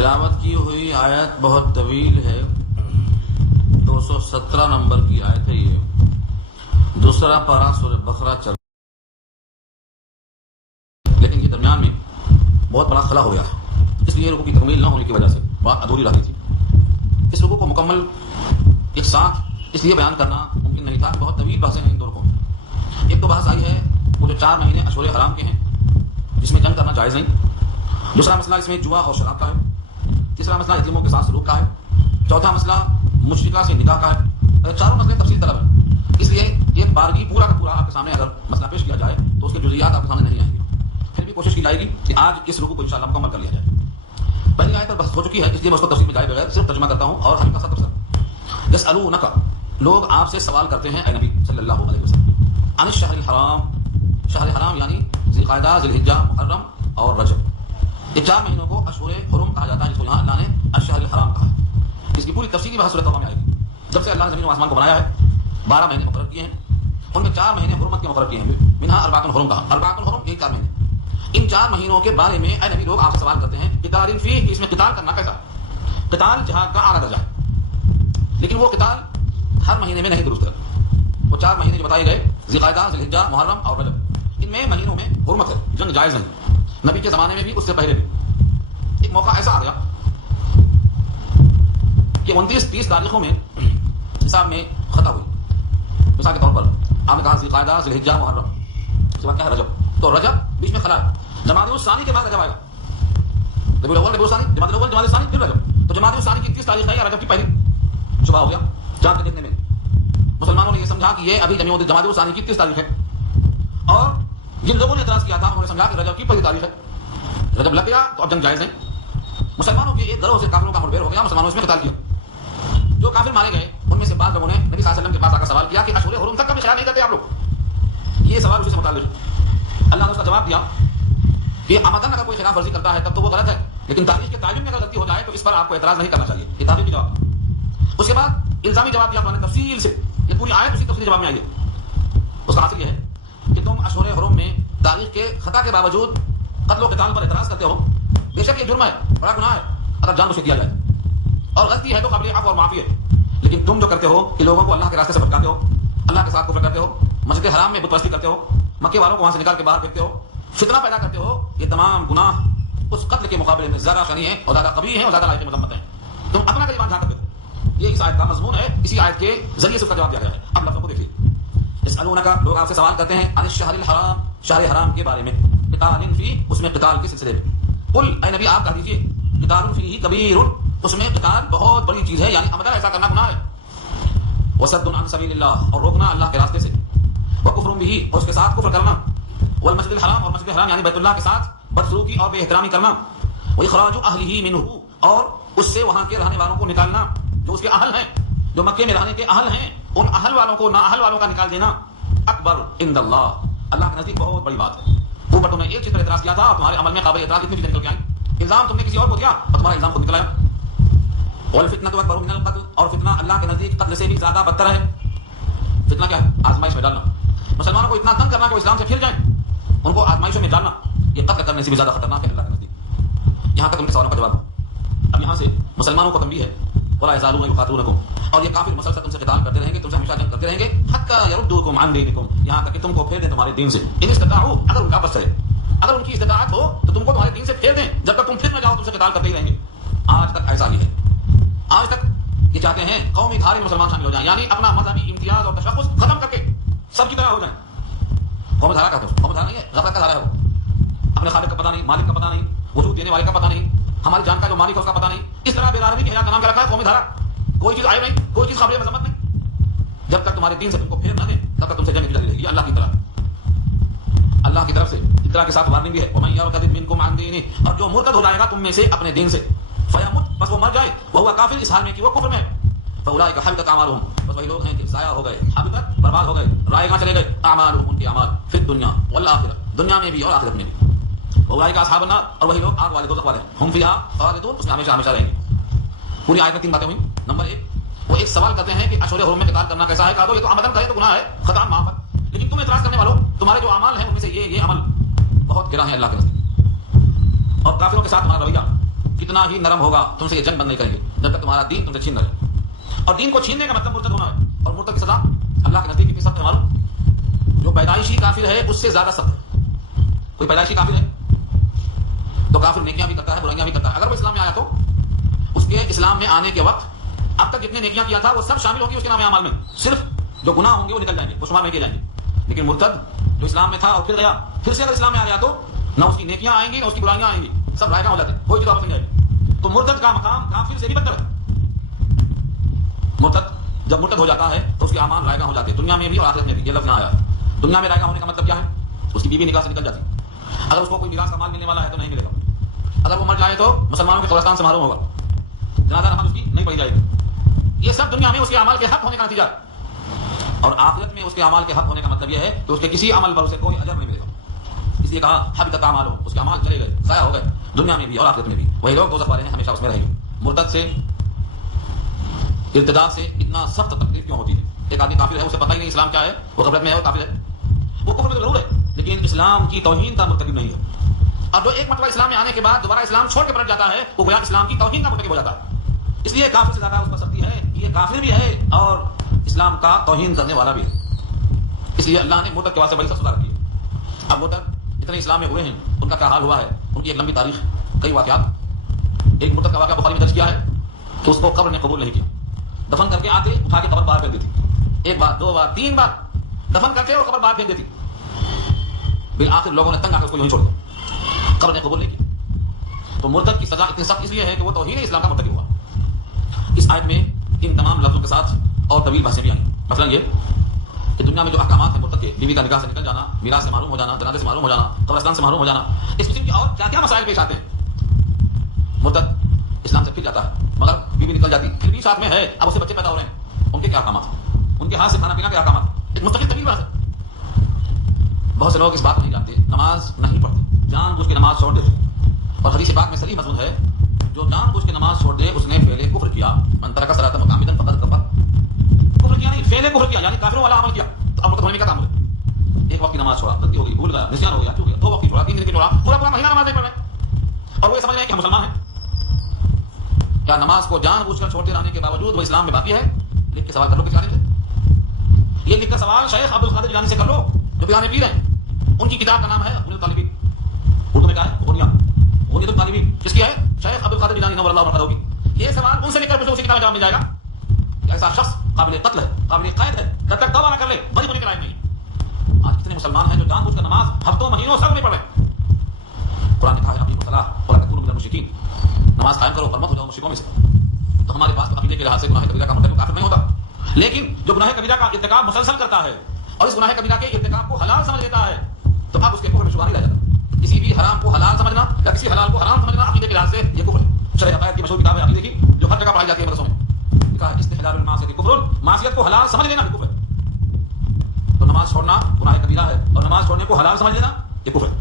تلاوت کی ہوئی آیت بہت طویل ہے، 217 نمبر کی آیت ہے یہ، دوسرا پارہ سورہ بقرہ چل، لیکن یہ درمیان میں بہت بڑا خلا ہو گیا، اس لیے رکوع کی تکمیل نہ ہونے کی وجہ سے بات ادھوری رہ گئی تھی۔ اس رکوع کو مکمل ایک ساتھ اس لیے بیان کرنا ممکن نہیں تھا کہ بہت طویل بحثیں ہیں ان دو رکوع میں۔ ایک تو بحث آئی ہے وہ جو 4 مہینے اشہر حرام کے ہیں جس میں جنگ کرنا جائز نہیں، دوسرا مسئلہ اس میں جوا اور شراب کا ہے، تیسرا مسئلہ یتیموں کے ساتھ سلوک کا ہے، چوتھا مسئلہ مشرکہ سے نکاح کا ہے۔ چاروں مسئلے تفصیل طلب ہیں، اس لیے ایک بارگی پورا کا پورا آپ کے سامنے اگر مسئلہ پیش کیا جائے تو اس کے جزئیات آپ کے سامنے نہیں آئیں گے، پھر بھی کوشش کی جائے گی کہ آج اس رکوع کو انشاءاللہ مکمل کر لیا جائے۔ پہلی آیت پر بحث ہو چکی ہے، اس لیے میں اس کو تفصیل میں جائے بغیر صرف ترجمہ کرتا ہوں اور ہلکا سا تفصیل۔ یسألونک، لوگ آپ سے سوال کرتے ہیں اے نبی صلی اللہ علیہ وسلم، عن الشہر الحرام، شہر حرام یعنی ذی القعدہ، ذی الحجہ، محرم اور رجب، یہ 4 مہینوں کو اشہر حرم کہا جاتا ہے، جس کو یہاں اللہ نے الشہر الحرام کہا ہے۔ اس کی پوری تفصیلی بحث سورۃ توبہ میں آئے گی۔ جب سے اللہ نے زمین و آسمان کو بنایا ہے 12 مہینے مقرر کیے ہیں، ان میں 4 مہینے حرمت کے مقرر کیے ہیں، منہا اربعۃ حرم کہا، اربعۃ حرم یہ 4 مہینے۔ ان 4 مہینوں کے بارے میں اے نبی لوگ آپ سے سوال کرتے ہیں قتال فیہ، کہ اس میں قتال کرنا کیسا ہے؟ قتال جہاد کا اعلیٰ درجہ ہے، لیکن وہ قتال ہر مہینے میں نہیں درست ہے۔ وہ 4 مہینے جو بتائے گئے ذی القعدہ، ذی الحجہ، محرم اور رجب، ان میں مہینوں میں حرمت ہے، جنگ جائز نہیں، نبی کے زمانے میں بھی اس سے پہلے بھی۔ ایک موقع ایسا آ گیا کہ 29-30 تاریخوں میں حساب میں خطا ہوئی، مثال کے طور پر آپ نے کہا ذی القعدہ، ذی الحجہ، محرم، اس کے بعد کیا ہے رجب، تو رجب بیچ میں خلا ہے، جمادی الثانی کے بعد رجب آئے گا، ربیع الاول، ربیع الثانی، جمادی الاول، جمادی الثانی، پھر رجب، تو جمادی الثانی کی 30 تاریخ ہے یا رجب کی پہلی؟ شبہ ہو گیا چاند کے دیکھنے میں۔ مسلمانوں نے یہ سمجھا کہ یہ ابھی جمادی الثانی کی 30 تاریخ ہے، اور جن لوگوں نے اعتراض کیا تھا انہوں نے سمجھا کہ رجب کی پہلی تاریخ ہے، رجب لگ گیا تو اب جنگ جائز ہے۔ مسلمانوں کے ایک گروہ سے کافروں کا مٹبھیڑ ہو گیا، مسلمانوں اس میں قتال کیا، جو کافر مارے گئے ان میں سے بعض لوگوں نے نبی صلی اللہ علیہ وسلم کے پاس آ کر سوال کیا کہ اشہر حرم تک کا بھی خیال نہیں کرتے آپ لوگ؟ یہ سوال اسی سے متعلق ہے۔ اللہ نے اس کا جواب دیا کہ آمدن اگر کوئی خلاف ورزی کرتا ہے تب تو وہ غلط ہے، لیکن تاریخ کے تعین میں اگر غلطی ہو جائے تو اس پر آپ کو اعتراض نہیں کرنا چاہیے، یہ تاریخی جواب۔ اس کے بعد الزامی جواب دیا قرآن نے تفصیل سے، یہ پوری آیت اسی تفصیلی جواب میں آئی ہے۔ اس کا حاصل یہ ہے کہ تم اشہر حرم میں تاریخ کے خطا کے باوجود قتل و قتال پر اعتراض کرتے ہو، بے شک یہ جرم ہے، بڑا گناہ ہے اگر جان بوجھ کے کیا جائے، اور غلطی ہے تو قابل عفو اور معافی ہے، لیکن تم جو کرتے ہو کہ لوگوں کو اللہ کے راستے سے بھٹکاتے ہو، اللہ کے ساتھ کفر کرتے ہو، مسجد حرام میں بت پرستی کرتے ہو، مکے والوں کو وہاں سے نکال کے باہر پھینکتے ہو، فتنہ پیدا کرتے ہو، یہ تمام گناہ اس قتل کے مقابلے میں زیادہ شنیع ہیں اور زیادہ قبیح ہیں اور زیادہ لائق مذمت ہیں۔ تم اپنا گریبان جھانک کرتے ہو، یہ اس آیت کا مضمون ہے، اسی آیت کے ذریعے سے اس کا جواب دیا گیا ہے۔ اب لفظوں کو دیکھیے، یسألونک، لوگ آپ سے سوال کرتے ہیں عن الشہر الحرام، شہر حرام کے بارے میں، قتال فیہ، اس میں قتال کے سلسلے میں، قل اے نبی آپ کہہ دیجیے قتال فیہ کبیر، اس میں قتال بہت بڑی چیز ہے، یعنی عمدہ ایسا کرنا گناہ ہے، وصد عن سبیل اللہ، اور روکنا اللہ کے راستے سے، وکفر بہ، اور اس کے ساتھ کفر کرنا، والمسجد الحرام، اور مسجد الحرام یعنی بیت اللہ کے ساتھ بدسلوکی اور بے احترامی کرنا، واخراج اہلہ منہ، اور اس سے وہاں کے رہنے والوں کو نکالنا جو اس کے اہل ہیں، جو مکے میں رہنے کے اہل ہیں، ان اہل والوں کو نا اہل والوں کا نکال دینا، اکبر عند اللہ، اللہ کے نزدیک بہت بڑی بات ہے۔ اوپر تم نے ایک چیز پر اعتراض کیا تھا اور تمہارے عمل میں قابل اعتراض اتنی چیزیں نکل کے آئیں، الزام تم نے کسی اور کو دیا اور تمہارا الزام خود نکل آیا۔ والفتنة اکبر من القتل، اور فتنہ اللہ کے نزدیک قتل سے بھی زیادہ بدتر ہے۔ فتنہ کیا ہے؟ آزمائش میں ڈالنا، مسلمانوں کو اتنا تنگ کرنا کہ وہ اسلام سے پھر جائیں، ان کو آزمائشوں میں ڈالنا، یہ قتل کرنے سے بھی زیادہ خطرناک ہے اللہ کے نزدیک۔ یہاں تک ان کے سوالوں کا جواب۔ اب یہاں سے مسلمانوں کو تنبیہ ہے، ولا یزالون یقاتلونکم، اور یہ کافر مسلسل تم سے قتال کرتے رہیں گے، تم سے ہمیشہ جنگ کرتے رہیں گے، حتی یردوکم عن دینکم، یہاں تک کہ تم کو پھیر دیں تمہارے دین سے، ان استطاعوا، اگر ان کا بس چلے، اگر ان کی استطاعت ہو تو تم کو تمہارے دین سے پھیر دیں، جب تک تم پھر نہ جاؤ تم سے قتال کرتے ہی رہیں گے۔ آج تک ایسا ہی ہے، آج تک یہ چاہتے ہیں قومی دھارے میں مسلمان شامل ہو جائیں، یعنی اپنا مذہبی امتیاز اور تشخص ختم کر کے سب کی طرح ہو جائیں۔ قوم دھارا کہتے ہیں، قوم دھارا نہیں ہے، غفلت کا دھارا ہے، وہ اپنے خالق کا پتہ نہیں، مالک کا پتہ نہیں، وجود دینے والے کا پتہ نہیں، ہماری جان کا جو مالک ہے اس کا پتہ نہیں، اس طرح بے راہبی کے حیات کا نام کیا رکھا ہے قوم دھارا۔ کوئی چیز عیب نہیں، کوئی چیز قابل مذمت نہیں، جب تک تمہارے دین سے تم کو پھیر نہ دیں تب تک تم سے جنگ کی جاری رہے گی اللہ کی طرف، اللہ کی طرف سے اطلاع کے ساتھ وارننگ بھی ہے، ومن یرتد منکم عن دینہ، اور جو مرتد ہو جائے گا تم میں سے اپنے دین سے، فیمت، بس وہ مر جائے، وہو کافر، اس حال میں کہ وہ کفر میں ہے، فاولئک حبطت اعمالهم، بس وہی لوگ ہیں کہ ضائع ہو گئے، حبطت، برباد ہو گئے، رائے گاہ چلے گئے، اعمالهم، ان کے اعمال، فی الدنیا والآخرہ، دنیا میں بھی اور آخرت میں بھی، اولئک اصحاب النار، اور وہی لوگ آگ والے دوزخ والے، ہم فیہا خالدون، اس میں ہمیشہ ہمیشہ رہیں گے۔ پوری آیت میں 3 باتیں ہوئی۔ نمبر 1، وہ ایک سوال کرتے ہیں کہ اشہر حرم میں قتال کرنا کیسا ہے؟ کہا دو یہ تو عمدن کرے تو گناہ ہے، خطا معاف ہے، لیکن تم اعتراض کرنے والوں تمہارے جو اعمال ہیں ان میں سے یہ عمل بہت گراں ہے اللہ کے نزدیک، اور کافروں کے ساتھ تمہارا رویہ کتنا ہی نرم ہوگا تم سے یہ جنگ بند نہیں کریں گے جب تک تمہارا دین تم سے چھین نہ جائے. اور دین کو چھیننے کا مطلب مرتد ہونا ہے. اور مرتد کی سزا اللہ کے نزدیک کتنی سخت ہے معلوم؟ جو پیدائشی کافر ہے اس سے زیادہ سخت ہے. کوئی پیدائشی کافر ہے تو کافر نیکیاں بھی کرتا ہے برائیاں بھی کرتا ہے. اگر وہ اسلام میں آیا تو اس کے اسلام میں آنے کے وقت اب تک جتنے نیکیاں کیا تھا وہ سب شامل ہوں گی اس کے نام اعمال میں. صرف جو گناہ ہوں گے وہ نکل جائیں گے, وہ شمار نہیں کیے جائیں گے. لیکن مرتد جو اسلام میں تھا اور پھر گیا, پھر سے اگر اسلام میں آ گیا تو نہ اس کی نیکیاں آئیں گی نہ اس کی برائیاں آئیں گی, سب رائے گاں ہو جاتے ہیں, کوئی چیز واپس نہیں آئے گی. تو مرتد کا مقام کافر سے بھی بدتر ہے. مرتد جب مرتد ہو جاتا ہے تو اس کے اعمال رائے گاں ہو جاتے ہیں, دنیا میں بھی اور آخرت میں بھی. یہ لفظ نہ آیا. دنیا میں رائے گاں ہونے کا مطلب کیا ہے؟ اس کی بیوی نکاح سے نکل جاتی. اگر اس کو کوئی میراث کا مال ملنے والا ہے تو نہیں ملے گا. اگر وہ مر جائے تو مسلمانوں کے قبرستان سے محروم ہوگا, جنازہ نماز اس کی نہیں پڑھی جائے گی. یہ سب دنیا میں اس کے اعمال کے حق ہونے کا نتیجہ ہے. اور آخرت میں اس کے اعمال کے حق ہونے کا مطلب یہ ہے کہ اس کے کسی عمل پر اسے کوئی اجر نہیں ملے گا. اس لیے کہا حبطت اعمالہم, اس کے اعمال چلے گئے, ضائع ہو گئے, دنیا میں بھی اور آخرت میں بھی. وہی لوگ دوزخ والے ہیں, ہمیشہ اس میں رہیں گے. مرتد سے ارتداد سے اتنا سخت تکلیف کیوں ہوتی ہے؟ ایک آدمی کافر ہے, اسے پتہ ہی نہیں اسلام کیا ہے, وہ غفلت میں ہے, وہ کافر ہے. وہ کفر میں ضرور ہے لیکن اسلام کی توہین کا مرتکب نہیں ہے. اور جو ایک مرتبہ اسلام میں آنے کے بعد دوبارہ اسلام چھوڑ کے پلٹ جاتا ہے وہ گویا اسلام کی توہین کا مرتکب ہو جاتا ہے. اس لیے کافر سے زیادہ اس پر سختی ہے. یہ کافر بھی ہے اور اسلام کا توہین کرنے والا بھی ہے. اس لیے اللہ نے مرتد کے واسطے بڑی سخت سزا رکھی ہے. اب مرتد جتنے اسلام میں ہوئے ہیں ان کا کیا حال ہوا ہے, ان کی ایک لمبی تاریخ, کئی واقعات. ایک مرتد کا واقعہ بخاری میں درج کیا ہے کہ اس کو قبر نے قبول نہیں کیا. دفن کر کے آتے اٹھا کے قبر باہر پھینک دیتی. ایک بار, دو بار, تین بار دفن کر کے وہ قبر باہر پھینک دیتی. بالآخر لوگوں نے تنگ آ کے اس کو یوں ہی چھوڑ دیا, قبر نے قبول نہیں کیا. تو مرتد کی سزا اتنی سخت اس لیے ہے کہ وہ توہین اسلام کا مرتکب ہوا. اس آیت میں ان تمام لفظوں کے ساتھ اور طویل بحثیں بھی آئیں. مثلا یہ کہ دنیا میں جو احکامات ہیں مرتد کے, بیوی کا نکاح سے نکل جانا, میراث سے محروم ہو جانا, جنازے سے محروم ہو جانا, قبرستان سے محروم ہو جانا, اس قسم کے اور کیا کیا مسائل پیش آتے ہیں. مرتد اسلام سے پھر جاتا ہے مگر بیوی نکل جاتی, پھر بھی ساتھ میں ہے, اب اسے بچے پیدا ہو رہے ہیں, ان کے کیا احکامات ہیں, ان کے ہاتھ سے کھانا پینا کے احکامات, ایک مستقل طویل بحث ہے. بہت سے لوگ اس بات کو نہیں جانتے, نماز نہیں پڑھتے, جان بوجھ کے نماز چھوڑ دیتے. اور حدیث پاک میں صریح مضمون ہے, جو جان بوجھ کے نماز چھوڑ دے اس نے فعل کفر کیا. من ترک صلاۃ متعمدا فقد کفر. کفر کیا نہیں, فعل کفر کیا, یعنی کافروں والا عمل کیا. تو اب مرتد ہونے میں کیا تعامل ہے؟ ایک وقت کی نماز چھوڑا, غلطی ہو گئی, بھول گیا, نسیان ہو گیا, چوک گیا, 2 وقت کی چھوڑا, 3 دن کی چھوڑا, پورا پورا مہینہ نماز نہیں پڑھ رہے اور وہ یہ سمجھ رہے ہیں کہ ہم مسلمان ہیں. کیا نماز کو جان بوجھ کر چھوڑتے رہنے کے باوجود وہ اسلام میں باقی ہے؟ لکھ کے سوال کر لو کس جانب سے. یہ لکھ کر سوال شیخ عبد القادر جیلانی سے کر لو جو بیان پیر ہیں. ان کی کتاب کا نام ہے غنیۃ الطالبین, اردو میں کیا ہے, غنیۃ الطالبین. کس کی ہے؟ شیخ عبد القادر جیلانی نور اللہ مرحبا ہوگی. یہ سوال ان سے لے کر پوچھو, اسی کتاب میں جواب مل جائے گا. ایسا شخص قابل قتل ہے, قابل قید ہے, جب تک توبہ نہ کر لے بری ہونے کے لائق نہیں. آج کتنے مسلمان ہیں جو جان بوجھ کر نماز ہفتوں مہینوں سب نہیں پڑھ رہے. قرآن نے کہا ہے اقیموا الصلاۃ ولا تکونوا من المشرکین, نماز قائم کرو اور مت ہو جاؤ مشرکوں میں سے. تو ہمارے پاس عقیدے کے لحاظ سے گناہ کبیرہ کا مرتکب کافر نہیں ہوتا, لیکن جو گناہ کبیرہ کا ارتکاب مسلسل کرتا ہے اور اس گناہ کبیرہ کے ارتکاب کو حلال سمجھ لیتا ہے تو اب اس کے کفر میں شمار نہیں رہ جاتا. کسی بھی حرام کو حلال سمجھنا یا کسی حلال کو حرام سمجھنا عقیدے کے لحاظ سے یہ کفر ہے. شرح عقائد کی مشہور کتاب ہے عقیدے کی, جو ہر جگہ پڑھائی جاتی ہے مدرسوں میں. لکھا ہے استحلال المعصیۃ کفر, معصیت کو حلال سمجھ لینا بھی کفر ہے. تو نماز چھوڑنا گناہ کبیرہ ہے اور نماز چھوڑنے کو حلال سمجھ لینا یہ کفر ہے.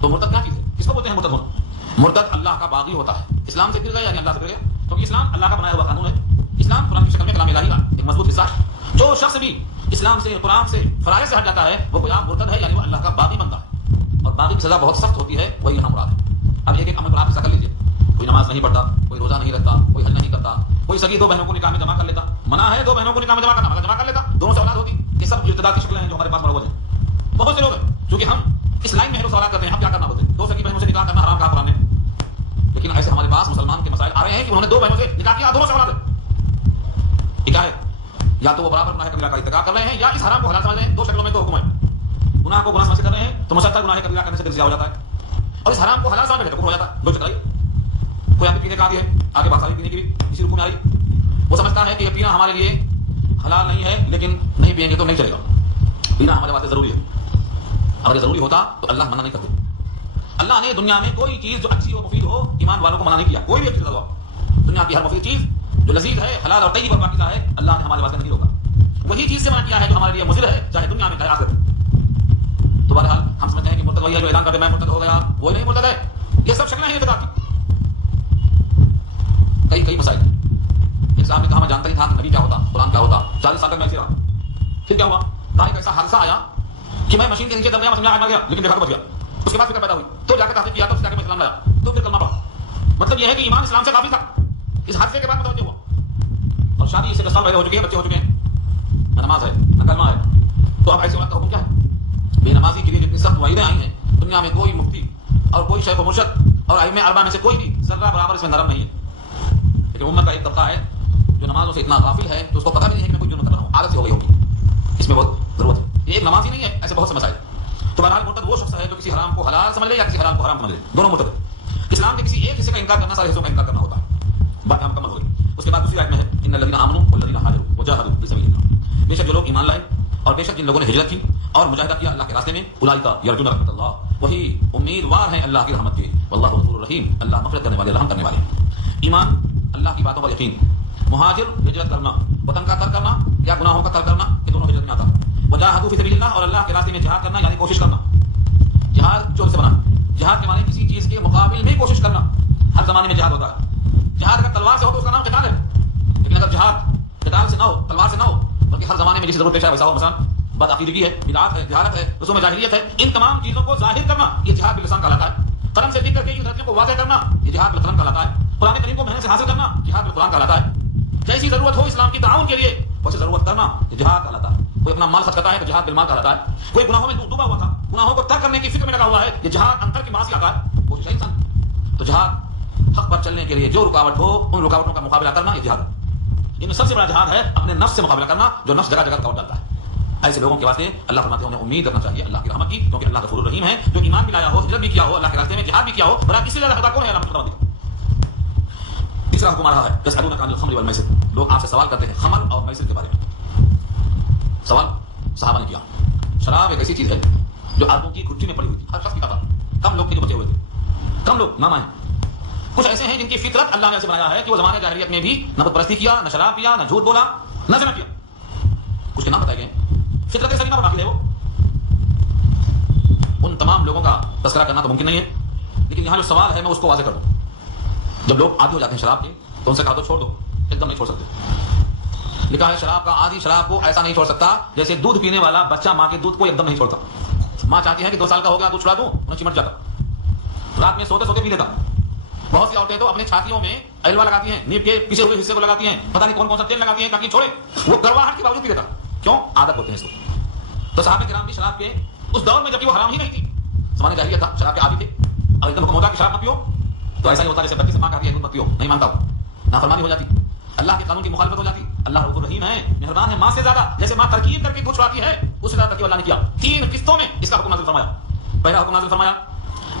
تو مرتد کیا چیز ہے, کس کو بولتے ہیں مرتد ہونا؟ مرتد اللہ کا باغی ہوتا ہے. اسلام سے گر گیا یعنی اللہ سے گر گیا, کیونکہ اسلام اللہ کا بنایا ہوا قانون ہے. اسلام قرآن کی شکل میں کلام الہی کا ایک مضبوط حصہ ہے. جو شخص بھی اسلام سے, قرآن سے, فرائض سے ہٹ جاتا ہے وہ گویا مرتد ہے, یعنی وہ اللہ کا باغی بنتا ہے. اور باغی کی سزا بہت سخت ہوتی ہے, وہی یہاں مراد ہے. اب ایک عمل پر آپ حصہ کر لیجیے, کوئی نماز نہیں پڑھتا, کوئی روزہ نہیں رکھتا, کوئی حج نہیں کرتا, کوئی سگی 2 بہنوں کو نکاح میں جمع کر لیتا. منع ہے 2 بہنوں کو نکاح میں جمع کرنا, مگر جمع کر لیتا, دونوں سے اولاد ہوتی. یہ سب ارتداد کی شکلیں ہیں جو ہمارے پاس مروج ہیں. بہت سے لوگ ہیں کیونکہ ہم اس لائن میں سوالات کرتے ہیں, ہم کیا کرنا بولتے ہیں, 2 سگی بہنوں سے نکاح کرنا حرام کہا قرآن نے. لیکن ایسے ہمارے پاس مسلمان کے مسائل آ رہے ہیں کہ انہوں نے 2 بہنوں سے نکاح کیا, دونوں سے اولاد ہے. یہ کیا ہے؟ یا تو وہ برابر گناہ کبیرہ کا ارتکاب کر رہے ہیں یا اس حرام کو حلال سمجھ رہے ہیں. 2 شکلوں میں تو حکم ہے. گناہ کو گناہ سمجھ کر رہے ہیں تو مسلسل گناہ کبیرہ کرنے سے تجزیہ ہو جاتا ہے, اور اس حرام کو حلال سمجھ کر کفر ہو جاتا ہے. 2 شکل ہے. کوئی آدمی پینے کا عادی ہے, آگے بات ساری پینے کی بھی اسی رکو میں آئی, وہ سمجھتا ہے کہ یہ پینا ہمارے لیے حلال نہیں ہے لیکن نہیں پیئیں گے تو نہیں چلے گا. پینا ہمارے واسطے ضروری ہے. اگر یہ ضروری ہوتا تو اللہ منع نہیں کرتے. اللہ نے دنیا میں کوئی چیز جو اچھی ہو, مفید ہو, ایمان والوں کو منع نہیں کیا. کوئی بھی اچھی چیز ہو, دنیا کی ہر مفید چیز جو لذیذ ہے, حلال اور طیب اور پاکیزہ ہے, اللہ نے ہمارے واسطے نہیں روکا. وہی چیز سے منع کیا ہے جو ہمارے لیے مضر ہے, چاہے دنیا میں چاہے آخرت میں. تو بہرحال ہم سمجھتے ہیں کہ مرتد وہی ہے جو اعلان کرتے میں مرتد ہو گیا, وہ نہیں مرتد ہے. یہ سب شکلیں ہیں ارتداد کی. کئی مسائل. ایک صاحب نے کہا میں جانتا ہی تھا کہ نبی کیا ہوتا, قرآن کیا ہوتا, 40 سال تک میں ایسے رہا. پھر کیا ہوا؟ کہا ایک ایسا حادثہ آیا کہ میں مشین کے نیچے دب گیا, میں سمجھا مر گیا, لیکن دیکھا تو بچ گیا. اس کے بعد فکر پیدا ہوئی تو جا کے تحقیق کیا, تو جا کے میں اسلام لایا, تو پھر کلمہ پڑھا. مطلب یہ ہے کہ ایمان اسلام سے غافل تھا، اس حادثے کے بعد متوجہ ہوا، اور شادی سے 10 سال پہلے ہو چکی ہے، بچے ہو چکے ہیں، نہ نماز ہے نہ کلمہ ہے، تو اب ایسے اولاد کا حکم کیا ہے؟ بے نمازی کے لیے جتنی سخت وعیدیں آئی ہیں، دنیا میں کوئی مفتی اور کوئی شیخ و مرشد اور ائمہ اربعہ میں سے کوئی بھی ذرہ برابر اس میں نرم نہیں ہے. لیکن امت کا ایک طبقہ ہے جو نمازوں سے اتنا غافل ہے کہ اس کو پتہ بھی نہیں ہے کہ میں کوئی جرم کر رہا ہوں، عادت سے ہو گئی ہوگی. اس میں بہت ضرورت ہے. یہ ایک نماز ہی نہیں ہے، ایسے بہت سے مسائل. تو بہرحال مرتد وہ شخص ہے جو کسی حرام کو حلال سمجھ لے یا کسی حلال کو حرام سمجھ لے، دونوں مرتد. اسلام کے کسی ایک حصے کا انکار کرنا سارے حصوں کا انکار کرنا ہوتا ہے. بات ہم مکمل ہو گئی. اس کے بعد دوسری آیت میں ہے ان الذین آمنوا والذین ہاجروا وجاہدوا فی سبیل اللہ، بے شک جو لوگ ایمان لائے اور بے شک جن لوگوں نے ہجرت کی اور مجاہدہ کیا اللہ کے راستے میں، اولئک یرجون رحمت اللہ، وہی امیدوار ہیں اللہ کی رحمت کے. واللہ غفور رحیم، اللہ مغفرت کرنے والے رحم کرنے والے. ایمان اللہ کی باتوں پر یقین، مہاجر ہجرت کرنا، وطن کا ترک کرنا یا گناہوں کا ترک کرنا، یہ دونوں ہجرت میں آتا ہے. وجاہدوا فی سبیل اللہ، اور اللہ کے راستے میں جہاد کرنا یعنی کوشش کرنا. جہاد چور سے بنا، جہاد کے معنی کسی چیز کے مقابل میں کوشش کرنا. ہر زمانے میں جہاد ہوتا ہے. جہاد اگر تلوار سے ہو تو اس کا نام قتال ہے، لیکن اگر جہاد قتال سے نہ ہو، تلوار سے نہ ہو، بلکہ ہر زمانے میں جیسے ضرورت پیش آئے ویسا ہو، مثلا بدعقیدگی ہے، بدعات ہے، جہالت ہے، رسوم جاہلیت ہے، ان تمام چیزوں کو ظاہر کرنا یہ جہاد باللسان کہلاتا ہے. قلم سے لکھ کر کے ان غلطیوں کو واضح کرنا یہ جہاد بالقلم کہلاتا ہے. قرآن کریم کو محنت سے حاصل کرنا جہاد بالقرآن کہلاتا ہے. جیسی ضرورت ہو اسلام کی تعاون کے لیے ویسے ضرورت کرنا یہ جہاد کہلاتا ہے. کوئی اپنا مال خرچ کرتا ہے تو جہاد بالمال کہلاتا ہے. کوئی گناہوں میں ڈوبا ہوا تھا، گناہوں کو ترک کرنے کی فکر میں لگا ہوا ہے، یہ جہاد انتر کی معاصی آتا ہے. وہ صحیح انسان. تو جہاد حق پر چلنے کے لیے جو رکاوٹ ہو ان رکاوٹوں کا مقابلہ کرنا یہ جہاد ہے. ان میں سب سے بڑا جہاد ہے اپنے نفس سے مقابلہ کرنا جو نفس جگہ جگہ رکاوٹ ڈالتا ہے. ایسے لوگوں کے واسطے اللہ فرماتے ہیں انہیں امید رکھنا چاہیے اللہ کی رحمت کی، کیونکہ اللہ غفور الرحیم ہے. جو ایمان بھی لایا ہو، ہجرت بھی کیا ہو، اللہ کے راستے میں جہاد بھی کیا ہو، بھلا اس سے زیادہ خدا کون ہے؟ اللہ متعال. تیسرا حکم آ رہا ہے یسألونک عن الخمر والمیسر، لوگ آپ سے سوال کرتے ہیں خمر اور میسر کے بارے میں. سوال صحابہ نے کیا. شراب ایک ایسی چیز ہے جو آدموں کی گھٹی میں پڑی ہوئی تھی، ہر شخص کی پتا. کم لوگ تھے جو بچے ہوئے تھے، کم لوگ ماما ہیں. کچھ ایسے ہیں جن کی فطرت اللہ نے ایسے بنایا ہے کہ وہ زمانے جاہلیت میں بھی نہ بت پرستی کیا، نہ شراب پیا، نہ جھوٹ بولا، نہ زنا کیا. کچھ کے نام بتائے گئے، فطرت سلیمہ پر داخل ہے وہ. ان تمام لوگوں کا تذکرہ کرنا تو ممکن نہیں ہے، لیکن یہاں جو سوال ہے میں اس کو واضح کر دوں. جب لوگ عادی ہو جاتے ہیں شراب کے تو ان سے کہا تو چھوڑ دو، ایک دم نہیں چھوڑ سکتے. لکھا ہے شراب کا عادی شراب کو ایسا نہیں چھوڑ سکتا جیسے دودھ پینے والا بچہ ماں کے دودھ کو ایک دم نہیں چھوڑتا. ماں چاہتی ہے کہ 2 سال کا ہو گیا دودھ چھڑا دوں، انہیں چمٹ جاتا، رات میں سوتے سوتے پی لیتا. بہت سی عورتیں تو اپنے چھاتیوں میں ایلوا لگاتی ہیں، نیب کے پیچھے ہوئے حصے کو لگاتی ہیں، پتہ نہیں کون کون سا تیل لگاتی ہیں تاکہ چھوڑے. وہ گڑواہٹ کے باوجود پی لیتا. کیوں؟ عادت ہوتے ہیں اس کو. تو صحابہ کرام بھی شراب کے اس دور میں جبکہ وہ حرام ہی نہیں تھی، زمانے جاہلیت تھا، شراب کے عادی تھے، اور ایک دم حکم ہوتا کہ شراب نہ پیو تو ایسا ہی ہوتا جیسے بچے سے ماں کہتی ہے دودھ مت پیو، نہیں مانتا ہوں، نافرمانی ہو جاتی، اللہ کے قانون کی مخالفت ہو جاتی. اللہ رؤوف الرحیم ہے، مہربان ہے، ماں سے زیادہ. جیسے ماں ترکیب کر کے دودھ چھڑاتی ہے اس سے زیادہ ترکیب اللہ نے کیا. 3 قسطوں میں اس کا حکم نازل فرمایا. پہلا حکم نازل فرمایا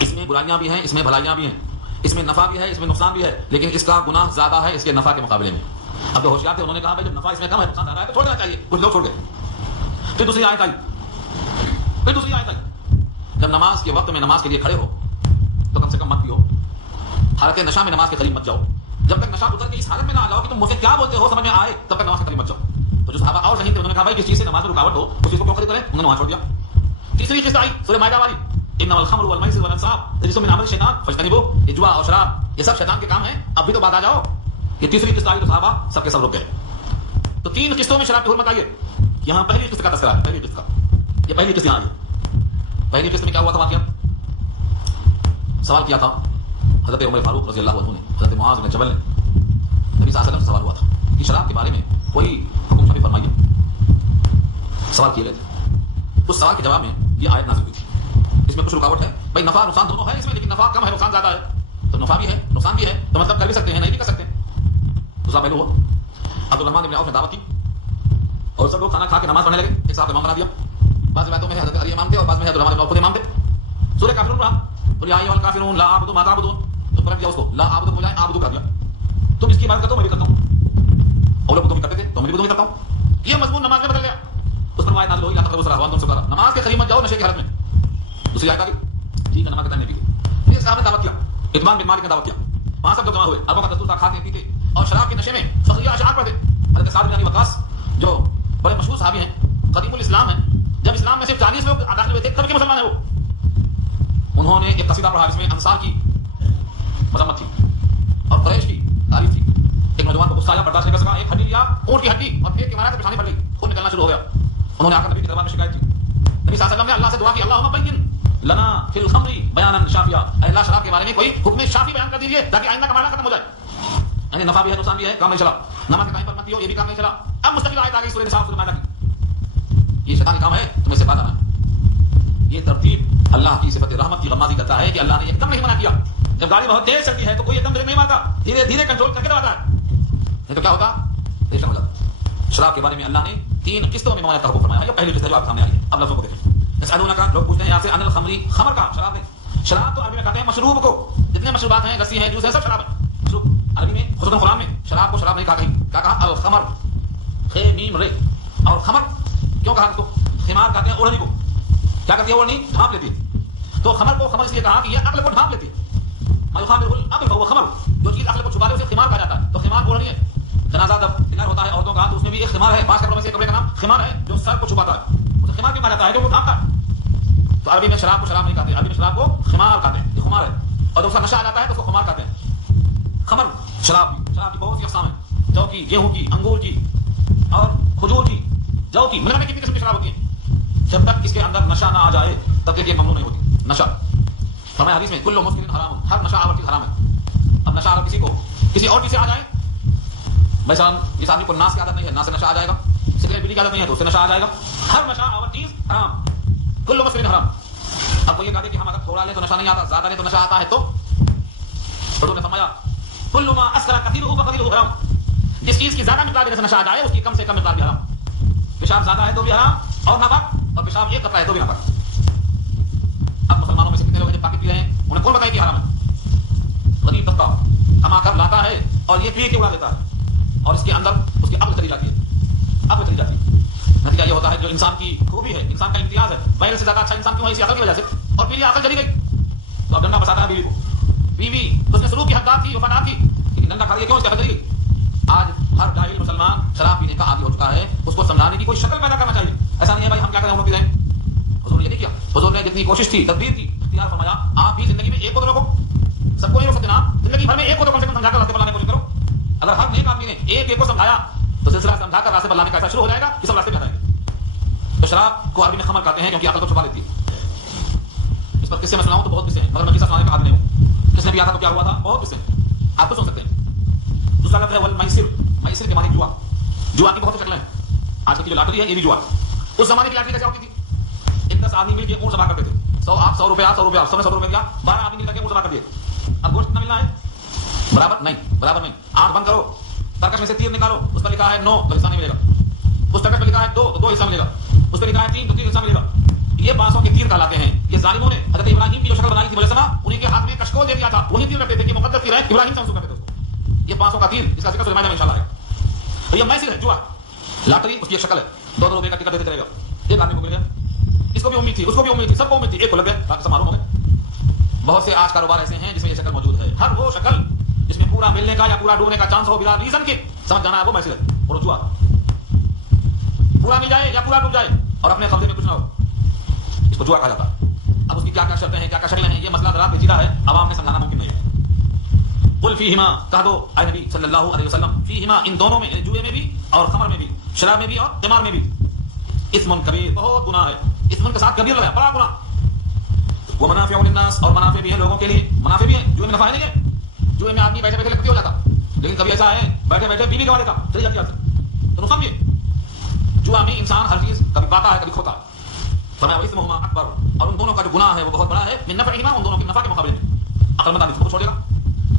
اس میں برائیاں بھی ہیں، اس میں بھلائیاں بھی ہیں، اس میں نفع بھی ہے، اس میں نقصان بھی ہے، لیکن اس کا گناہ زیادہ ہے اس کے نفع کے مقابلے میں. اب جو ہوشیار تھے انہوں نے کہا بھائی جب نفع اس میں کم ہے نقصان زیادہ ہے تو چھوڑ دینا چاہیے. کچھ لوگ چھوڑ گئے. پھر دوسری آیت آئی، جب نماز کے وقت میں نماز کے لیے کھڑے ہو تو کم سے کم مت پیو. حالت نشہ میں نماز کے قریب مت جاؤ. جب تک نشہ اتر کے اس حالت میں نہ آ جاؤ کہ تم مجھے کیا بولتے ہو سمجھ میں آئے تب تک نماز کے قریب مت جاؤ. تو جو صحابہ اور نہیں تھے انہوں نے کہا بھائی جس چیز سے نماز میں رکاوٹ ہو اس چیز کو کیوں خرید کریں، انہوں نے وہاں چھوڑ دیا. تیسری قسط آئی سورہ مائدہ والی، انما الخمر والمیسر والانصاب رجس من عمل الشیطان فاجتنبوه. یہ جوا اور شراب یہ سب شیطان کے کام ہیں، اب بھی تو بات آ جاؤ. یہ تیسری قسط آئی تو صحابہ سب کے سب رک گئے. تو 3 قسطوں میں شراب کی حرمت آئی ہے. یہاں پہلی قسط کا تذکرہ ہے، پہلی قسط کا. یہ پہلی قسط یہاں آئی. پہلی قسط میں کیا ہوا تھا واقعہ؟ سوال کیا تھا حضرت عمر فاروق رضی اللہ عنہ نے، حضرت معاذ بن جبل نے نبی صلی اللہ علیہ وسلم سے سوال ہوا تھا کہ شراب کے بارے میں کوئی حکم شافی فرمائیے. سوال کیے گئے تھے. اس سوال کے جواب میں یہ آیت نازل ہوئی تھی. اس میں کچھ رکاوٹ ہے بھائی، نفع نقصان دونوں ہے اس میں، لیکن نفع کم ہے نقصان زیادہ ہے. تو نفع بھی ہے نقصان بھی ہے، تو مطلب کر بھی سکتے ہیں نہیں بھی کر سکتے. دوسرا پہلو ہوا عبدالرحمن بن عوف نے دعوت کی اور سب لوگ کھانا کھا کے نماز پڑھنے لگے. ایک صاحب امام بنا دیا. بعض روایتوں میں حضرت علی امام تھے اور بعض میں عبدالرحمن بن عوف امام تھے. سورہ کافرون پڑھا، قل یا ایھا الکافرون لا اعبد ما تعبدون. تو پلٹ دیا اس کو، لا اعبد کو جائے اعبد کر دیا. تم اس کی عبادت کرتے ہو میں بھی کرتا ہوں، اور لوگ تم بھی کرتے تھے تو میں بھی تمہیں کرتا ہوں. یہ مضمون نماز میں بدل گیا. اس پر آیت نازل ہوئی لا تقربوا الصلاۃ وانتم سکارى، نماز کے قریب مت جاؤ نشے کی حالت میں. دوسری آیت آ گئی، ٹھیک ہے نماز کے ٹائم میں بھی یہ صاحب نے دعوت کیا، اتمان بن مالک نے دعوت کیا. وہاں سب لوگ جمع ہوئے، اربوں کا دستور تھا، کھاتے پیتے اور شراب کے نشے میں فخریہ اشعار پڑھتے. حضرت سعد بن ابی وقاص جو بڑے مشہور صحابی ہیں، قدیم الاسلام ہیں، جب اسلام میں صرف 40 لوگ داخل ہوئے تھے تب کے مسلمان ہیں وہ. انہوں نے ایک قصیدہ پڑھا جس میں انصار کی مذمت تھی اور قریش کی تعریف تھی. ایک نوجوان کو غصہ آیا، برداشت نہیں کر سکا، ایک ہڈی لیا اونٹ کی ہڈی اور پھینک کے مارا تو پیشانی پڑ گئی، خون نکلنا شروع ہو گیا. انہوں نے آ کر نبی کی دربار میں شکایت کی. نبی صلی اللہ علیہ وسلم نے اللہ سے دعا کی، اللہم بین لنا فی الخمر بیانا شافیا، اے اللہ شراب کے بارے میں کوئی حکم شافی بیان کر دیجیے تاکہ آئندہ کا معاملہ ختم ہو جائے. یعنی نفع بھی ہے نقصان بھی ہے، کام نہیں چلا، نماز کے ٹائم پر مت پیو، یہ بھی کام نہیں چلا. اب مستقل آیت آ گئی سورہ نساء سورہ مائدہ کی. یہ شیطانی کام ہے، تمہیں سے بات آنا ہے. یہ ترتیب اللہ کی صفت رحمت کی غمازی کرتا ہے کہ اللہ نے ایک دم نہیں منع کیا. جب گاڑی بہت تیز چلتی ہے تو کوئی ایک دم بریک نہیں مارتا، دھیرے دھیرے کنٹرول کر کے دباتا ہے. نہیں تو کیا ہوتا؟ ریشن ہو جاتا. شراب کے بارے میں اللہ نے 3 قسطوں میں ممانعت کا حکم فرمایا. یہ پہلی قسط ہے جو آپ سامنے آئی ہے. اب لفظوں کو دیکھیں. یسألونک، لوگ پوچھتے ہیں یہاں سے، عن الخمر، خمر کا، شراب نہیں. شراب تو عربی میں کہتے ہیں مشروب کو. جتنے مشروبات ہیں، لسی ہے، جوس ہے، سب شراب ہے. مشروب عربی میں خصوصاً قرآن میں شراب کو شراب نہیں کہا کہیں. کیا کہا؟ الخمر، خے میم رے. اور خمر کیوں کہا اس کو؟ خمار کہتے ہیں اوڑھنی کو. کیا کرتی ہے اوڑھنی؟ ڈھانپ لیتی ہے. تو خمر کو خمر اس لیے کہا کہ یہ عقل کو ڈھانپ لیتی ہے. ما يخامر العقل فهو خمر. جو چیز عقل کو چھپا لے اسے خمار کہا جاتا ہے. تو خمار اوڑھنی ہے. جنازہ جب ڈنر ہوتا ہے عورتوں کا تو اس میں بھی ایک خمار ہے. 5 کپڑوں میں سے ایک کپڑے کا نام خمار ہے جو سر کو چھپاتا ہے. اسے خمار کیوں کہا جاتا ہے؟ جو وہ ڈھانپتا ہے. تو عربی میں شراب کو شراب نہیں کہتے، عربی میں شراب کو خمار کہتے ہیں. یہ خمار ہے. اور جب اس کا نشہ آ جاتا ہے تو اس کو خمار کہتے ہیں. خمر شراب کی بہت سی اقسام ہیں. جو کی، گیہوں کی، انگور کی اور کھجور کی، جو کی، ملنے کی کتنی قسم کی شراب ہوتی ہے. جب تک اس کے اندر نشہ نہ آ جائے تب تک یہ ممنوع نہیں ہوتی. نشہ فرمایا حدیث میں، کل مسکر حرام، ہر نشہ آور چیز حرام ہے. اب نشہ اگر کسی کو کسی اور چیز سے آ جائے، مثلا اس آدمی کو ناس کی عادت نہیں ہے، ناس سے نشہ آ جائے گا. سگریٹ بیڑی کی عادت نہیں ہے تو اس سے نشہ آ جائے گا. ہر نشہ آور چیز حرام، کل مسکر حرام. اب وہ یہ کہتے کہ ہم اگر تھوڑا لیں تو نشہ نہیں آتا، زیادہ لیں تو نشہ آتا ہے. تو حضور نے فرمایا کل ما اسکر کثیرہ فقلیلہ حرام. جس چیز کی زیادہ مقدار دینے سے نشہ آ جائے اس کی کم سے کم مقدار بھی حرام. پیشاب زیادہ ہے تو بھی حرام اور ناپاک، اور پیشاب ایک قطرہ ہے تو بھی ناپاک. اب مسلمانوں میں سے کتنے لوگ جب پاکی پی رہے ہیں انہیں کون بتائے کہ حرام ہے؟ غریب طبقہ کما کر لاتا ہے اور یہ پی کے اڑا دیتا ہے اور اس کے اندر اس کی عقل چلی جاتی ہے. عقل چلی جاتی ہے. نتیجہ یہ ہوتا ہے جو انسان کی خوبی ہے، انسان کا امتیاز ہے، بیل سے زیادہ اچھا انسان کیوں ہے؟ اسی عقل کی وجہ سے. اور پھر یہ عقل چلی گئی تو اب ڈنڈا بساتا ہے بیوی کو. بیوی اس نے سلوک کی حقدار تھی، وفادار تھی، لیکن ڈنڈا کھا لیا کیوں؟ اس کی عقل چلی گئی. آج ہر جاہل مسلمان شراب پینے کا عادی ہو چکا ہے. اس کو سمجھانے کی کوئی شکل پیدا کرنا چاہیے. ایسا نہیں ہے بھائی ہم کیا کریں، ہم لوگ پی رہے ہیں. حضور نے یہ نہیں کیا. حضور نے جتنی کوشش تھی، تدبیر کی، اختیار فرمایا آپ بھی زندگی میں ایک کو تو روکو. سب کو نہیں روک سکتے نا. زندگی بھر میں ایک کو تو کم سے کم سمجھا کر راستے پر لانے کی کوشش کرو. اگر ہر نیک آدمی نے ایک کو سمجھایا تو سلسلہ سمجھا کر راستے پر لانے کا ایسا شروع ہو جائے گا کہ سب راستے میں آ جائیں گے. تو شراب کو عربی میں خمر کہتے ہیں کیونکہ عقل کو چھپا لیتی ہے. اس پر قصے میں سناؤں تو بہت قصے ہیں، مگر میں قصہ سنانے کا عادی نہیں ہوں. کس نے بھی آتا تو کیا ہوا تھا، بہت قصے ہیں، آپ تو سن سکتے ہیں. دوسرا لفظ ہے والمیسر. میسر کے معنی جوا. جوا کی بہت سی شکلیں ہیں. آج کل کی جو لاٹری ہے یہ بھی جوا. اس زمانے کی لاٹری کیسے ہوتی تھی؟ 10 آدمی مل کے اونٹ ذبح کرتے تھے. 100 آپ 100 روپے، 100 روپے دیا، 12 آدمی مل کر کے اونٹ ذبح کر دیے. اب گوشت کتنا ملنا ہے؟ برابر نہیں. 8 بند کرو، ترکش میں سے تیر نکالو، اس پر لکھا ہے 9 تو حصہ نہیں ملے گا. اس ترکش پہ لکھا ہے 2 تو 2 حصہ ملے گا. اس پہ لکھا ہے 3 تو 3 حصہ ملے گا. یہ 500 کے تیر کہلاتے ہیں. یہ ظالموں نے حضرت ابراہیم کی جو شکل بنائی تھی مجسمہ، انہیں کے ہاتھ میں کشکول دے دیا تھا. وہی تیر رکھتے تھے کہ مقدس تیر ہے، ابراہیم سے منسوب کرتے تھے اس کو. یہ 500 کا تیر، اس کا ذکر سورہ مائدہ میں انشاءاللہ ہے. تو یہ میسر ہے، جوا. لاٹری اس کی ایک شکل ہے. 2 روپے کا ٹکٹ دیتے چلے گا. ایک آدمی کو مل گیا، اس کو بھی امید تھی، اس کو بھی امید تھی، سب کو امید تھی. ایک کو لگ گیا، باقی سب معلوم ہو گئے. بہت سے آج کاروبار ایسے ہیں جس میں یہ شکل موجود ہے. ہر وہ شکل جس میں پورا ملنے کا یا پورا ڈوبنے کا چانس ہو بلا ریزن کے سمجھ جانا ہے وہ میسر ہے. اور جوا پورا مل جائے یا پورا ڈوب جائے اور اپنے قبضے میں کچھ نہ ہو، اس کو جوا کہا جاتا ہے. اب اس کی کیا کیا شرطیں ہیں، کیا کیا شکلیں ہیں، یہ مسئلہ ذرا پیچیدہ ہے، عوام نے سمجھانا ممکن نہیں ہے. قل فیہما، کہہ دو اے نبی صلی اللہ علیہ وسلم، فیہما ان دونوں میں، جوئے میں بھی اور خمر میں بھی، شراب میں بھی اور قمار میں بھی، اسم کبیر، بہت گناہ ہے. اسم کے ساتھ کبیر لگا، بڑا گناہ. وہ منافع للناس، اور منافع بھی ہیں لوگوں کے لیے. منافع بھی ہیں، جوئے میں نفع نہیں ہے. جوئے میں آدمی بیٹھے بیٹھے لکھتی ہو جاتا، لیکن کبھی ایسا ہے بیٹھے بیٹھے بیوی گوا دیتا، چلی جاتی ہے. تو نقصان بھی ہے. جوا میں انسان ہر چیز کبھی پاتا ہے کبھی کھوتا ہے. فرمایا اسمہما اکبر، اور ان دونوں کا جو گناہ ہے وہ بہت بڑا ہے. من نفعہما، ان دونوں کے نفع کے مقابلے میں. عقل مند آدمی اس کو چھوڑے گا.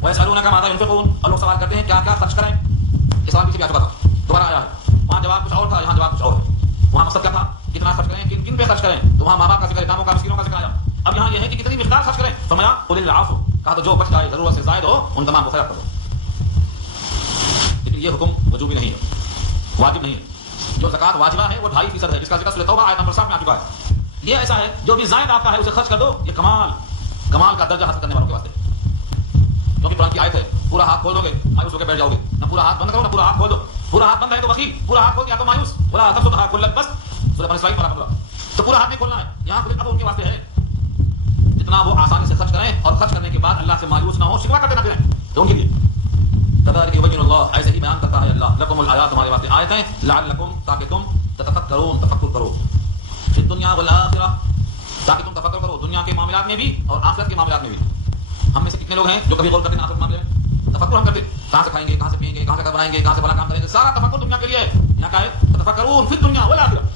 ویسألونک ماذا ينفقون، اور لوگ سوال کرتے ہیں کیا کیا خرچ کریں. اس سوال پیچھے بھی آ چکا تھا، دوبارہ آیا ہے. وہاں جواب کچھ اور تھا، یہاں جواب کچھ اور ہے. وہاں مقصد کیا تھا، کتنا خرچ کریں، کن کن پہ خرچ کریں. تو وہاں ماں باپ کا ذکر، کاموں کا، مسکینوں کا ذکر آیا. اب یہاں یہ ہے کہ کتنی مقدار خرچ کریں. فرمایا قل العفو، کہا تو جو بچ جائے ضرورت سے زائد ہو ان تمام کو خیرات کرو. لیکن یہ حکم وجوبی نہیں ہے، واجب نہیں ہے. جو زکات واجبہ ہے وہ 2.5% ہے، جس کا ذکر سورہ توبہ آیت نمبر 7 میں آ چکا ہے. یہ ایسا ہے جو بھی زائد آپ کا ہے اسے خرچ کر دو. یہ کمال کا درجہ حاصل کرنے والوں کے واسطے. کیونکہ قرآن کی آیت ہے، پورا ہاتھ کھول دو گے مایوس ہو کے بیٹھ جاؤ گے. نہ پورا ہاتھ بند کرو، نہ پورا ہاتھ کھول دو. پورا ہاتھ بند ہے تو بخیل، پورا ہاتھ کھول دیا تو مایوس. ولا تبسطها كل البسط، سورہ بنی اسرائیل پر اللہ. تو پورا ہاتھ نہیں کھولنا ہے. یہاں اب ان کے واسطے ہے جتنا وہ آسانی سے خرچ کریں اور خرچ کرنے کے بعد اللہ سے مایوس نہ ہو، شکوہ کرتے نہ پھریں. تو ان کے لیے كذلك يبين الله، ایسے ہی بیان کرتا ہے اللہ لكم الآیات، ہمارے واسطے آیتیں، لعلکم، تاکہ تم تتفکرون، تفکر کرو، فی الدنیا والآخرہ، تاکہ تم تفکر کرو دنیا کے معاملات میں بھی اور آخرت کے معاملات میں بھی۔ ہم میں سے کتنے لوگ ہیں جو کبھی غور کرتے ہیں آخرت کے معاملے میں؟ تفکر ہم کرتے کہاں سے کھائیں گے، کہاں سے پیئیں گے، کہاں سے گھر بنائیں گے، کہاں سے بڑا کام کریں گے، سارا تفکر دنیا کے لیے ہے۔ یہاں کا ہے تفکرون فی الدنیا والآخرہ۔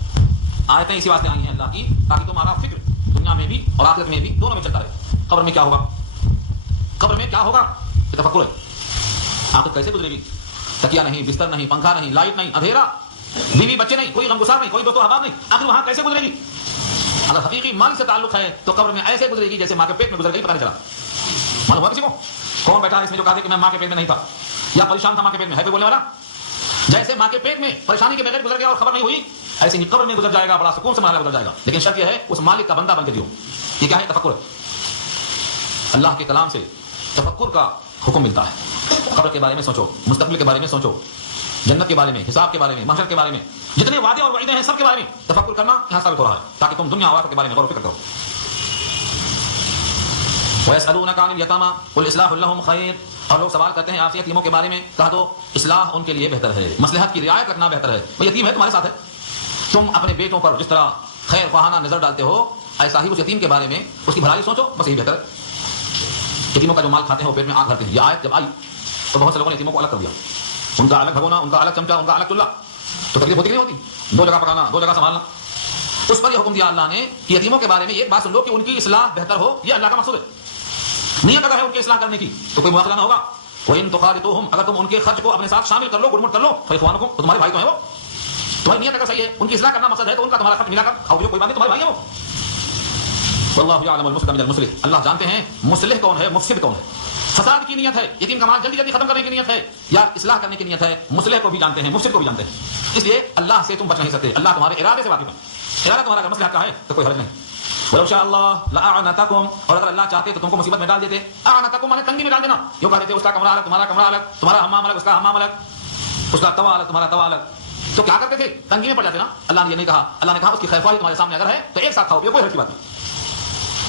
آیتیں اسی واسطے آئی ہیں اللہ کی تاکہ تمہارا فکر دنیا میں بھی اور آخرت میں بھی دونوں میں چلتا رہے۔ قبر میں کیا ہوگا، قبر میں کیا ہوگا، یہ تفکر ہے۔ آخرت کیسے گزرے گی، تکیہ نہیں، بستر نہیں، پنکھا نہیں، لائٹ نہیں، اندھیرا، بیوی بچے نہیں، کوئی غمگسار نہیں، کوئی دوست و احباب نہیں، آخر وہاں کیسے گزرے گی؟ اگر حقیقی مال سے تعلق ہے تو قبر میں ایسے گزرے گی جیسے ماں کے پیٹ میں گزر گئی، پتہ نہیں چلا۔ معلوم ہوا کسی کو کون بیٹھا ہے اس میں جو کہا کہ میں ماں کے پیٹ میں نہیں تھا یا پریشان تھا ماں کے پیٹ میں، ہے کوئی بولنے والا؟ جیسے ماں کے پیٹ میں پریشانی کے بغیر گزر گیا اور خبر نہیں ہوئی، ایسے ہی قبر میں گزر جائے گا، بڑا سکون سے مرحلہ گزر جائے گا، لیکن شرط یہ ہے اس مالک کا بندہ بن کے دیو۔ یہ کیا ہے، تفکر ہے۔ اللہ کے کلام سے تفکر کا حکم ملتا ہے۔ قبر کے بارے میں سوچو، مستقبل کے بارے میں سوچو، جنت کے بارے میں، حساب کے بارے میں، محشر کے بارے میں، جتنے وعدے اور وعیدیں ہیں سب کے بارے میں تفکر کرنا یہاں ثابت ہو رہا ہے تاکہ تم دنیا اور آخرت کے بارے میں غور و فکر کرو۔ وَيَسْأَلُونَكَ عَنِ الْيَتَامَىٰ قُلْ إِصْلَاحٌ لَهُمْ خَيْرٌ، اور لوگ سوال کرتے ہیں آپ سے یتیموں کے بارے میں، کہا دو اصلاح ان کے لیے بہتر ہے، مصلحت کی رعایت رکھنا بہتر ہے۔ وہ یتیم ہے تمہارے ساتھ ہے، تم اپنے بیٹوں پر جس طرح خیر خواہانہ نظر ڈالتے ہو ایسا ہی اس یتیم کے بارے میں اس کی بھلائی سوچو، بس یہی بہتر ہے۔ یتیموں کا جو مال کھاتے ہیں وہ پیٹ میں آگ بھرتے ہیں۔ یہ آیت جب آئی تو بہت سے لوگوں نے یتیموں کو الگ کر دیا، ان کا الگ بھگونا، ان کا الگ چمچا، ان کا الگ چولہا، تو تکلیف ہوتی نہیں ہوتی، دو جگہ پکانا، دو جگہ سنبھالنا۔ اس پر یہ حکم دیا اللہ نے کہ یتیموں کے بارے میں ایک بات سن لو کہ ان کی اصلاح بہتر ہو، یہ اللہ کا مقصود ہے۔ نیت اگر ہے ان کی اصلاح کرنے کی تو کوئی مواخذہ نہ ہوگا۔ وَإِن تُخَالِطُوهُمْ، اگر تم ان کے خرچ کو اپنے ساتھ شامل کر لو، گڑ مٹ کر لو، فَإِخْوَانُكُمْ، تو تمہارے بھائی تو ہیں وہ، تمہاری نیت اگر صحیح ہے، ان کی اصلاح کرنا مقصد ہے تو ان کا تمہارا خرچ ملا کر کھاؤ گے، کوئی بات نہیں، تمہارے بھائی ہیں وہ۔ واللہ یعلم المفسد من المصلح، اللہ جانتے ہیں مصلح کون ہے، مفسد کون ہے۔ فساد کی نیت ہے، یتیم کا مال جلدی جلدی ختم کرنے کی نیت ہے یا اصلاح کرنے کی نیت ہے، مصلح کو بھی جانتے ہیں، مفسد کو بھی جانتے ہیں۔ اس لیے اللہ سے تم بچ نہیں سکتے، اللہ تمہارے ارادے سے واقف ہے۔ ارادہ تمہارا اگر مصلحت کا ہے تو کوئی حرج نہیں۔ وَلَوْ شَاءَ اللَّهُ لَأَعْنَتَكُمْ، اور اگر اللہ چاہتے تو تم کو مصیبت میں ڈال دیتے۔ اعنتکم مانے تنگی میں ڈال دینا، یوں کہہ دیتے اس کا کمرہ الگ، تمہارا کمرہ الگ، تمہارا حمام الگ، اس کا حمام الگ، اس کا توا الگ، تمہارا توا الگ، تو کیا کرتے تھے، تنگی میں پڑ جاتے نا۔ اللہ نے یہ نہیں کہا، اللہ نے کہا اس کی خیر خواہی تمہارے سامنے اگر ہے تو ایک ساتھ کھاؤ پیو، کوئی حرج کی بات نہیں۔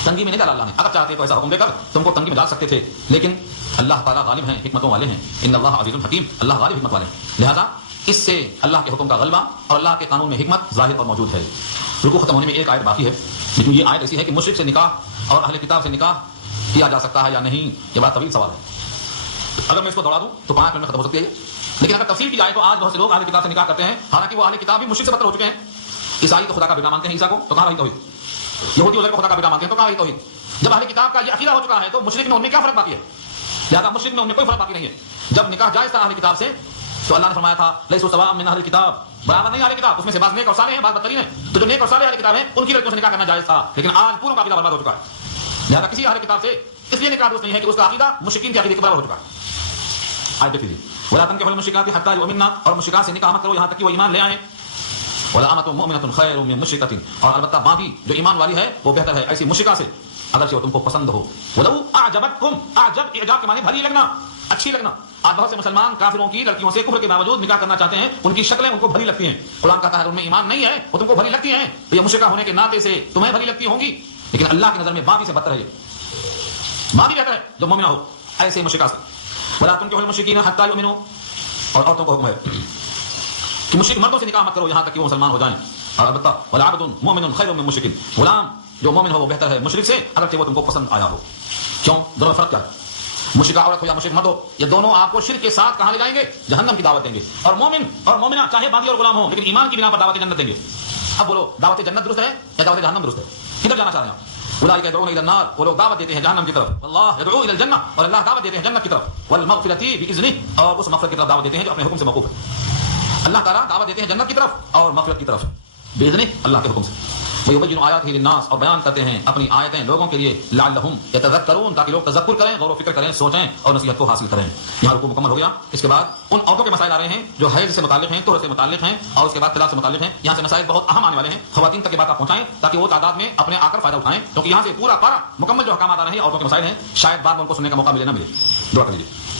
تنگی میں نہیں ڈالا اللہ نے، اگر چاہتے تو ایسا حکم دے کر تم کو تنگی میں ڈال سکتے تھے، لیکن اللہ تعالیٰ غالب ہیں، حکمتوں والے ہیں۔ ان اللہ عزیز حکیم، اللہ غالب حکمت والے ہیں، لہذا اس سے اللہ کے حکم کا غلبہ اور اللہ کے قانون میں حکمت ظاہر اور موجود ہے۔ رکوع ختم ہونے میں ایک آیت باقی ہے، لیکن یہ آیت ایسی ہے کہ مشرک سے نکاح اور اہل کتاب سے نکاح کیا جا سکتا ہے یا نہیں، یہ بات طویل سوال ہے۔ اگر میں اس کو دوڑا دوں تو 5 منٹ میں ختم ہو سکتی ہے، لیکن اگر تفصیل کی جائے تو آج بہت سے لوگ اہل کتاب سے نکاح کرتے ہیں، حالانکہ وہ اہل کتاب بھی مشرک سے بدتر ہو چکے ہیں۔ عیسائی تو خدا کا بیٹا مانتے ہیں عیسیٰ کو، تو کہاں رہی توحید؟ یہودی عزیر کو خدا کا بیٹا مانتے ہیں، تو کہاں رہی توحید؟ جب اہل کتاب کا یہ عقیدہ ہو چکا ہے تو مشرک میں ان میں کیا فرق باقی ہے؟ لہذا مشرک میں ان میں کوئی فرق باقی نہیں ہے۔ جب نکاح جائز تھا اہل کتاب سے تو اللہ نے فرمایا تھا لیسوا سواء من اہل کتاب، برابر نہیں اہل کتاب، اس میں سے بعض نیک اور صالح ہیں، بعض بدترین ہیں، تو جو نیک اور صالح اہل کتاب ہیں ان کی لڑکیوں سے نکاح کرنا جائز تھا، لیکن آج پورا کا عقیدہ برباد ہو چکا ہے۔ لہذا کسی اہل کتاب سے اس لیے نکاح درست نہیں ہے کہ اس کا عقیدہ مشرکین کے عقیدے کے برابر ہو چکا ہے۔ آیت دیکھ لیجیے، ولا تنکحوا المشرکات حتی یؤمنن، اور مشرکات سے نکاح مت کرو یہاں تک کہ وہ ایمان لے آئیں۔ ولأمة مؤمنة خير من مشركة، اور البتہ باندھی جو ایمان والی ہے وہ بہتر ہے ایسی مشرکہ سے اگرچہ وہ تم کو پسند ہو۔ ولو اعجبتکم، اعجب اعجاب کے معنی بھلی لگنا، اچھی لگنا۔ آج بہت سے مسلمان کافروں کی لڑکیوں سے کفر کے باوجود نکاح کرنا چاہتے ہیں، ان کی شکلیں ان کو بھلی لگتی ہیں، قرآن کہتا ہے ان میں ایمان نہیں ہے، وہ تم کو بھلی لگتی ہیں، تو یہ مشرکہ ہونے کے ناطے سے تمہیں بھلی لگتی ہوں گی، لیکن اللہ کی نظر میں باندھی سے بدتر ہے، باندھی بہتر ہے جو مومنہ ہو ایسے مشرکہ سے۔ ولا تنکحوا المشرکین حتی یؤمنوا، اور عورتوں کو حکم ہے کہ مشرک مردوں سے نکاح مت کرو یہاں تک کہ وہ مسلمان ہو جائیں، اور البتہ ولعبد مؤمن خیر من مشرک، غلام جو مومن ہو وہ بہتر ہے مشرک سے اگرچہ وہ تم کو پسند آیا ہو۔ کیوں؟ دونوں میں فرق کیا ہے؟ مشرکہ عورت ہو یا مشرک مرد ہو، یہ دونوں آپ کو شرک کے ساتھ کہاں لے جائیں گے؟ جہنم کی دعوت دیں گے۔ اور مومن اور مومنہ چاہے باندھی اور غلام ہو لیکن ایمان کی بنا پر دعوت جنت دیں گے۔ اب بولو دعوت جنت درست ہے یا دعوت جہنم درست ہے؟ کدھر جانا چاہ رہے ہیں آپ؟ اولئک یدعون الی النار، وہ لوگ دعوت دیتے ہیں جہنم کی طرف، اللہ یدعو الی الجنہ، اور اللہ دعوت دیتے ہیں جنت کی طرف، والمغفرۃ باذنہ، اور اس مغفرت کی طرف دعوت دیتے ہیں جو اپنے حکم سے موقوف ہے۔ اللہ تعالیٰ دعوت دیتے ہیں جنت کی طرف اور مغفرت کی طرف باذنہ، اللہ کے حکم سے۔ وَيُبَيِّنُ آیاتہ للناس، اور بیان کرتے ہیں اپنی آیتیں لوگوں کے لیے، لعلہم یتذکرون، تاکہ لوگ تذکر کریں، غور و فکر کریں، سوچیں اور نصیحت کو حاصل کریں۔ یہاں رکوع مکمل ہو گیا۔ اس کے بعد ان عورتوں کے مسائل آ رہے ہیں جو حیض سے متعلق ہیں، طہر سے متعلق ہیں، اور اس کے بعد طلاق سے متعلق ہیں۔ یہاں سے مسائل بہت اہم آنے والے ہیں، خواتین تک یہ بات آپ پہنچائیں تاکہ وہ تعداد میں اپنے آ کر فائدہ اٹھائیں، کیونکہ یہاں سے پورا مکمل جو احکامات آ رہے ہیں عورتوں کے مسائل ہیں، شاید بعد میں ان کو سننے کا موقع ملے نہ ملے۔ دعا کر لیجیے۔